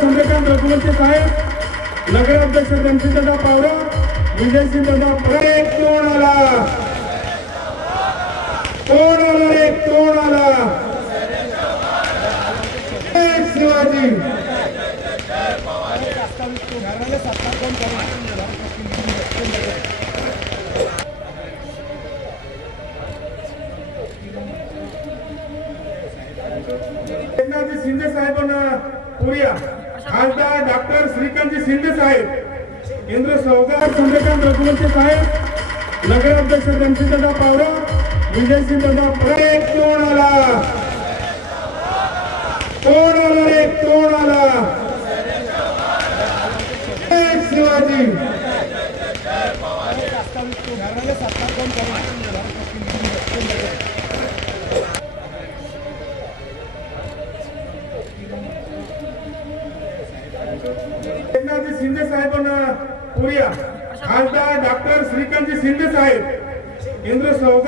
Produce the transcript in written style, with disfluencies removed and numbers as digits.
चंद्रकांत रघुवंशी साहेब, नगराध्यक्ष रणजितदादा पावरा, विजयसिंहदादा कोण आला रे कोण आला शिवाजी एकनाथजी शिंदे साहेबांना पुरिया, खासदार डॉक्टर श्रीकांतजी शिंदे साहेब, इंद्र सौगार चंद्रकांत रघुवंशी साहेब, नगराध्यक्ष रणजितदादा पावरा, विजयसिंहदादा कोण आला रे कोण आला शिवाजी एकनाथजी शिंदे साहेबांना पुरिया, खासदार डॉक्टर श्रीकांतजी शिंदे साहेब, इंद्र सौगार